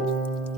thank